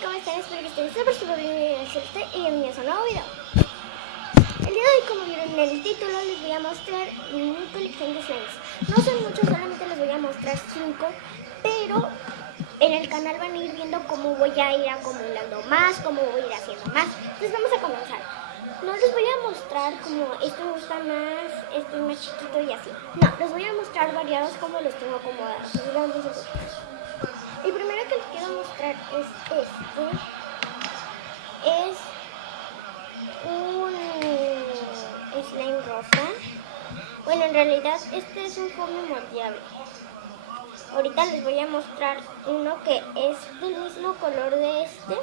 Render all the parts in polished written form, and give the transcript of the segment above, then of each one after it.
¿cómo están? Espero que estén súper bien y bienvenidos a un nuevo video. El día de hoy, como vieron en el título, les voy a mostrar mi colección de slimes. No son muchos, solamente les voy a mostrar 5, pero en el canal van a ir viendo cómo voy a ir acumulando más, cómo voy a ir haciendo más. Entonces vamos a comenzar. No les voy a mostrar como este me gusta más, este es más chiquito y así. No, les voy a mostrar variados como los tengo acomodados. El primero que les quiero mostrar es este. Es un slime rosa. Bueno, en realidad este es un foamy moldeable. Ahorita les voy a mostrar uno que es del mismo color de este,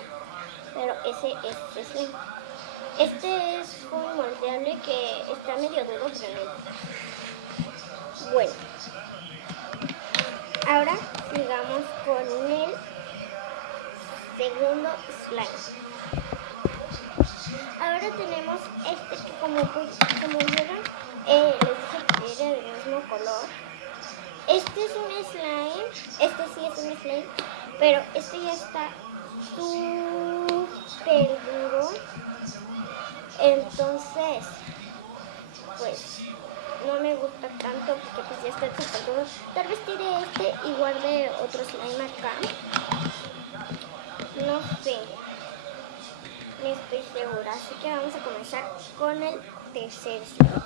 pero ese es slime. Este es un moldeable que está medio duro, pero no. Bueno, ahora sigamos con el segundo slime. Ahora tenemos este que como vieron, les dije que era del mismo color. Este es un slime, este sí es un slime, pero este ya está súper duro. Entonces, pues no me gusta tanto porque pues ya está súper duro. Tal vez tire este y guarde otro slime acá. No sé. No estoy segura, así que vamos a comenzar con el tercer slime.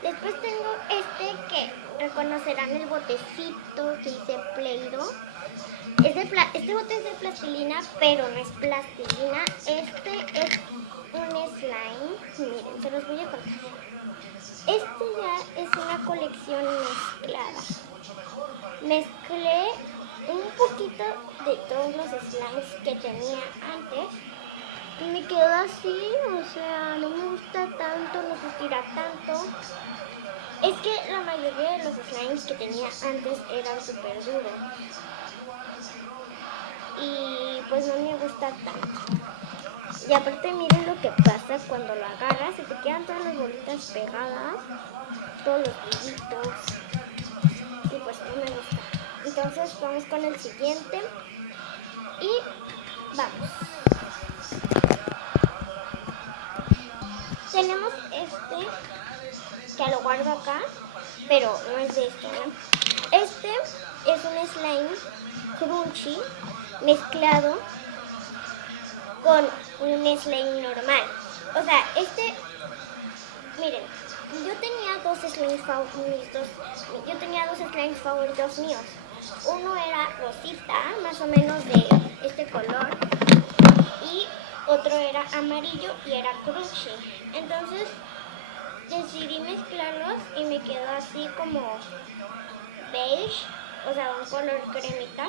Después tengo este que reconocerán el botecito que dice Play-Doh. Este bote es de plastilina, pero no es plastilina. Este es un slime. Miren, se los voy a contar. Este ya es una colección mezclada. Mezclé un poquito de todos los slimes que tenía antes. Y me quedó así, o sea, no me gusta tanto, no se estira tanto. Es que la mayoría de los slimes que tenía antes eran súper duros. Y pues no me gusta tanto. Y aparte miren lo que pasa cuando lo agarras, se te quedan todas las bolitas pegadas, todos los brillitos. Y pues no me gusta. Entonces vamos con el siguiente. Y vamos. Tenemos este, que lo guardo acá, pero no es de esto, ¿no? Este es un slime crunchy mezclado con un slime normal. O sea, miren, yo tenía dos slimes favoritos míos. Uno era rosita, más o menos de este color, y otro era amarillo y era crunchy. Entonces decidí mezclarlos y me quedó así como beige, o sea, un color cremita.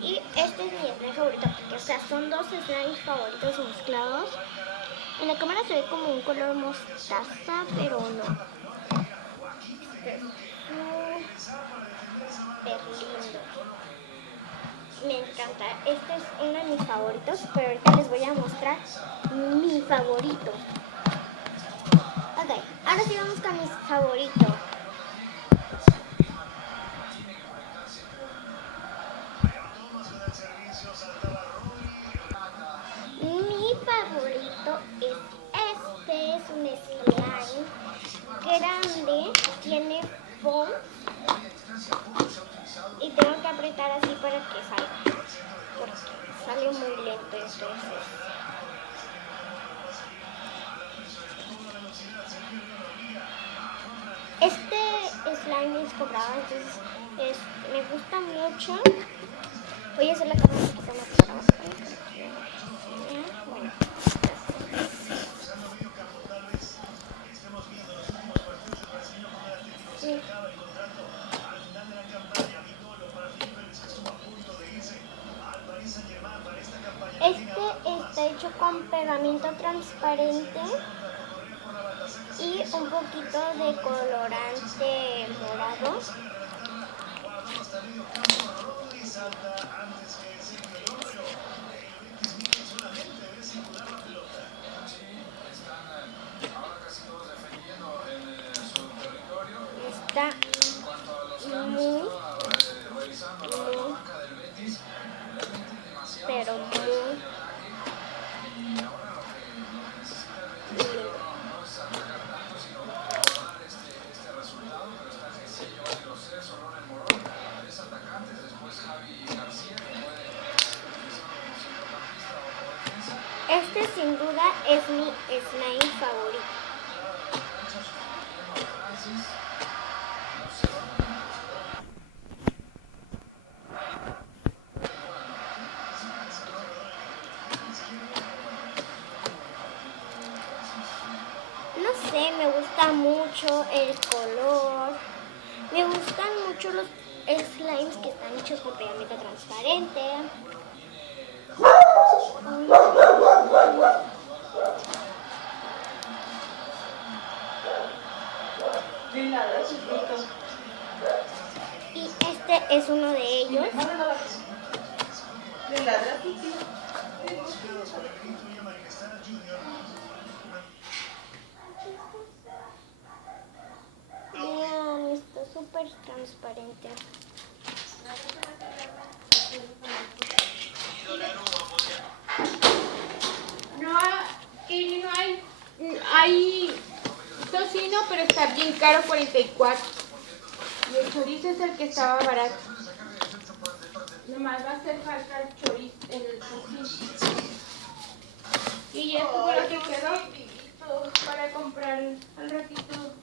Y este es mi slime favorito porque, o sea, son dos slimes favoritos mezclados. En la cámara se ve como un color mostaza, pero no. Es súper lindo. Me encanta. Este es uno de mis favoritos, pero ahorita les voy a mostrar mi favorito. Ok, ahora sí vamos con mi favorito. Mi favorito es un slime grande, tiene foam y tengo que apretar así para que salga, porque sale muy lento. Entonces este slime es cobrado, entonces me gusta mucho. Voy a hacer la cámara un poquito más para abajo. Bueno. Sí. Este está hecho con pegamento transparente y un poquito de colorante morado. Está muy es mi slime favorito. No sé, me gusta mucho el color. Me gustan mucho los slimes que están hechos con pegamento transparente. Y este es uno de ellos. Vean, está súper transparente. No hay tocino, pero está bien caro, 44. Y el chorizo es el que estaba barato. Nomás va a hacer falta el chorizo, el tocino. Y esto fue lo que quedó para comprar al ratito.